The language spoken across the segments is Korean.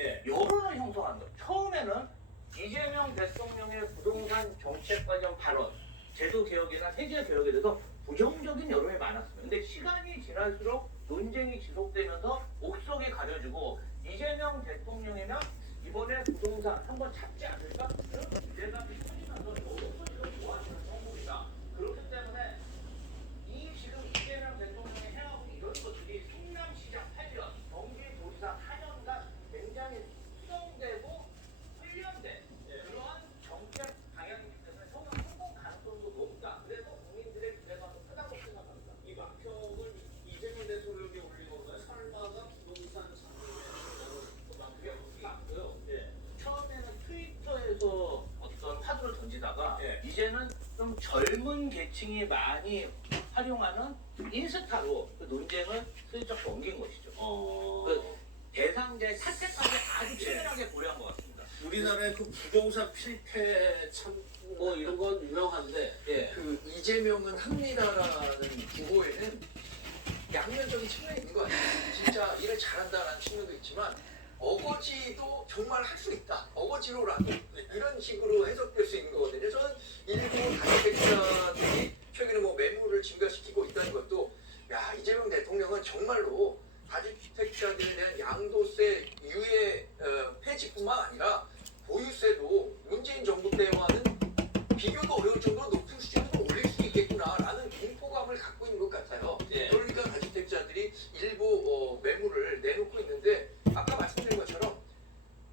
예, 여론을 형성하는 거예요. 처음에는 이재명 대통령의 부동산 정책 관련 발언, 제도 개혁이나 세제 개혁에 대해서 부정적인 여론이 많았습니다. 근데 시간이 지날수록 논쟁이 지속되면서 옥석이 가려지고 이재명 대통령이나 이번에 부동산 한번 잡지 않을까? 그런 기대감이 커지면서 여론을 좋아하시는 정부이다. 그렇기 때문에 이 지금 이재명 대통령이 해하고 이런 것들이 성남시장 8년, 경기도지사 4년간 굉장히 수정되고 훈련된 그러한 정책 방향이기 때문에 성공 가능성도 높다. 그래서 국민들의 기대감도 크다고 생각합니다. 이 막평을 이재명 대통령이 올린 건가요? 설마가 부동산 장르에 그게 맞고요. 처음에는 트위터에서 어떤 화두를 던지다가 이제는 좀 젊은 계층이 많이 활용하는 인스타로 그 논쟁을 슬쩍 넘긴 것이죠. 그 대상자의 사태까지 아주 치밀하게 고려한 것 같습니다. 우리나라의 그 부동산 필패 참 뭐 이런 건 유명한데 그 이재명은 합니다라는 구호에는 양면적인 측면이 있는 것 같아요. 진짜 일을 잘한다라는 측면도 있지만 어거지도 정말 할 수 있다. 어거지로라도 이런 식으로 해석될 수 있는 거거든요. 저는 일부 다주택자들이 최근에 뭐 매물을 증가시키고 있다는 것도 야 이재명 대통령은 정말로 다주택자들에 대한 양도세 유예 폐지뿐만 아니라 보유세도 문재인 정부 때와는 비교도 어려울 정도로 높은 수준으로 올릴 수 있겠구나라는 공포감을 갖고 있는 것 같아요. 그러니까 다주택자들이 일부 매물을 내놓고 있는데 아까 말씀드린 것처럼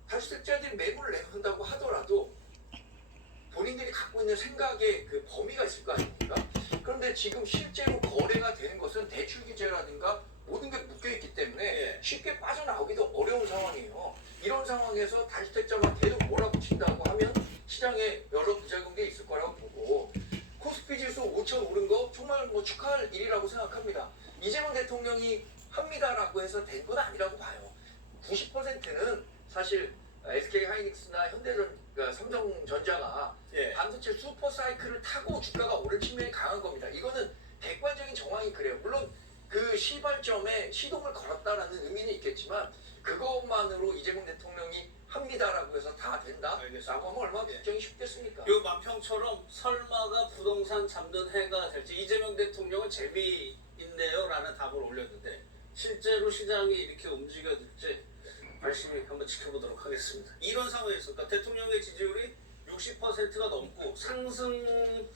다주택자들이 매물을 내놓는다고 하더라도 본인들이 갖고 있는 생각의 그 범위가 있을 거 아닙니까? 그런데 지금 실제로 거래가 되는 것은 대출 규제라든가 모든 게 묶여있기 때문에 쉽게 빠져나오기도 어려운 상황이에요. 이런 상황에서 다주택자만 계속 몰아붙인다고 하면 시장에 여러 부작용들이 있을 거라고 보고 코스피 지수 5천 오른 거 정말 뭐 축하할 일이라고 생각합니다. 이재명 대통령이 합니다라고 해서 된 건 아니라고 봐요. 90%는 사실 SK 하이닉스나 그러니까 삼성전자가 반도체 슈퍼 사이클을 타고 주가가 오른 측면이 강한 겁니다. 이거는 객관적인 정황이 그래요. 물론 그 시발점에 시동을 걸었다라는 의미는 있겠지만 그것만으로 이재명 대통령이 합니다라고 해서 다 된다라고 하면 얼마나 걱정이 쉽겠습니까? 요 만평처럼 설마가 부동산 잡는 해가 될지 이재명 대통령은 재미있네요라는 답을 올렸는데 실제로 시장이 이렇게 움직여질지 열심히 한번 지켜보도록 하겠습니다. 이런 상황에서 그러니까 대통령의 지지율이 60%가 넘고 상승을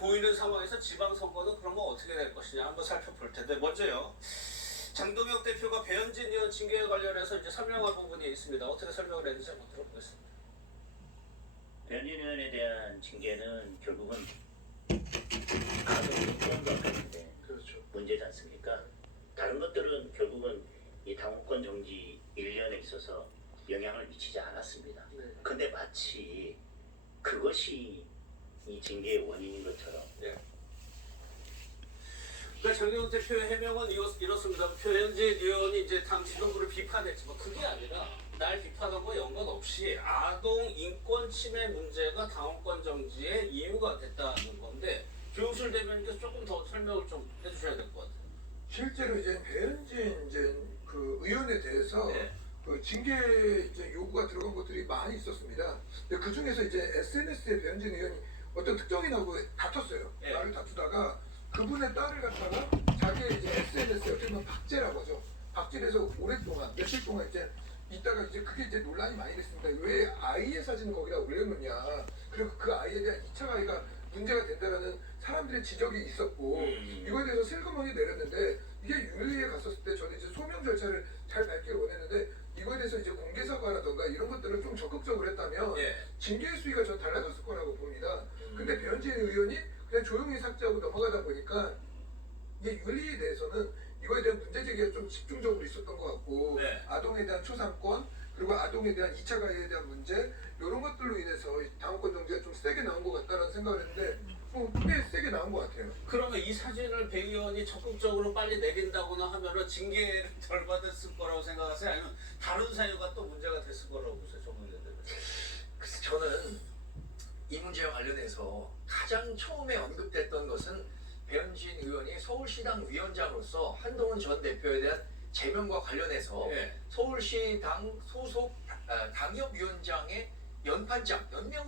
보이는 상황에서 지방선거는 그러면 어떻게 될 것이냐 한번 살펴볼 텐데 먼저요. 장동혁 대표가 배현진 의원 징계에 관련해서 이제 설명할 부분이 있습니다. 어떻게 설명을 했는지 한번 들어보겠습니다. 배현진 의원에 대한 징계는 결국은 아동 인권과 관련된 문제지 않습니까? 다른 것들은 결국은 이 당원권 정지 1년에 있어서 영향을 미치지 않았습니다. 근데 마치 그것이 이 징계의 원인인 것처럼 그러니까 장동혁 대표의 해명은 이렇습니다. 배현진 의원이 이제 당 지도부를 비판했지만 그게 아니라 날 비판한 거 연관없이 아동 인권 침해 문제가 당원권 정지의 이유가 됐다는 건데 조용실 대변인께서 조금 더 설명을 좀 해주셔야 될 것 같아요. 실제로 이제 배현진 이제 그 의원에 대해서 그 징계 이제 요구가 들어간 것들이 많이 있었습니다. 근데 그 중에서 이제 SNS에 배현진 의원이 어떤 특정인하고 다퉜어요. 말을 다투다가 그분의 딸을 갖다가 자기의 이제 SNS에 어떻게 보면 박제라고 하죠. 박제를 해서 오랫동안 며칠 동안 이제 있다가 이제 그게 이제 논란이 많이 됐습니다. 왜 아이의 사진을 거기다 올렸느냐. 그리고 그 아이에 대한 2차 가해가 문제가 된다라는 사람들의 지적이 있었고 이거에 대해서 슬그머니 내렸는데 이게 윤리위에 갔었을 때 저는 이제 소명 절차를 잘 밟기를 원했는데 이거에 대해서 이제 공개 사과라던가 이런 것들을 좀 적극적으로 했다면 징계의 수위가 전 달라졌을 거라고 봅니다. 근데 배현진 의원이 그냥 조용히 삭제하고 넘어가다 보니까 이게 윤리에 대해서는 이거에 대한 문제 제기가 좀 집중적으로 있었던 것 같고 아동에 대한 초상권 그리고 아동에 대한 2차 가해에 대한 문제 이런 것들로 인해서 당원권 정지가 좀 세게 나온 것 같다라는 생각을 했는데 꽤 세게 나온 것 같아요. 그러면 이 사진을 배 의원이 적극적으로 빨리 내린다거나 하면은 징계를 덜 받았을 거라고 생각하세요? 아니면 다른 사유가 또 문제가 됐을 거라고 보세요? 그래서 저는 이 문제와 관련해서 가장 처음에 언급됐던 것은 배현진 의원이 서울시당 위원장으로서 한동훈 전 대표에 대한 제명과 관련해서 예. 서울시당 소속 당협위원장의 연판장, 연명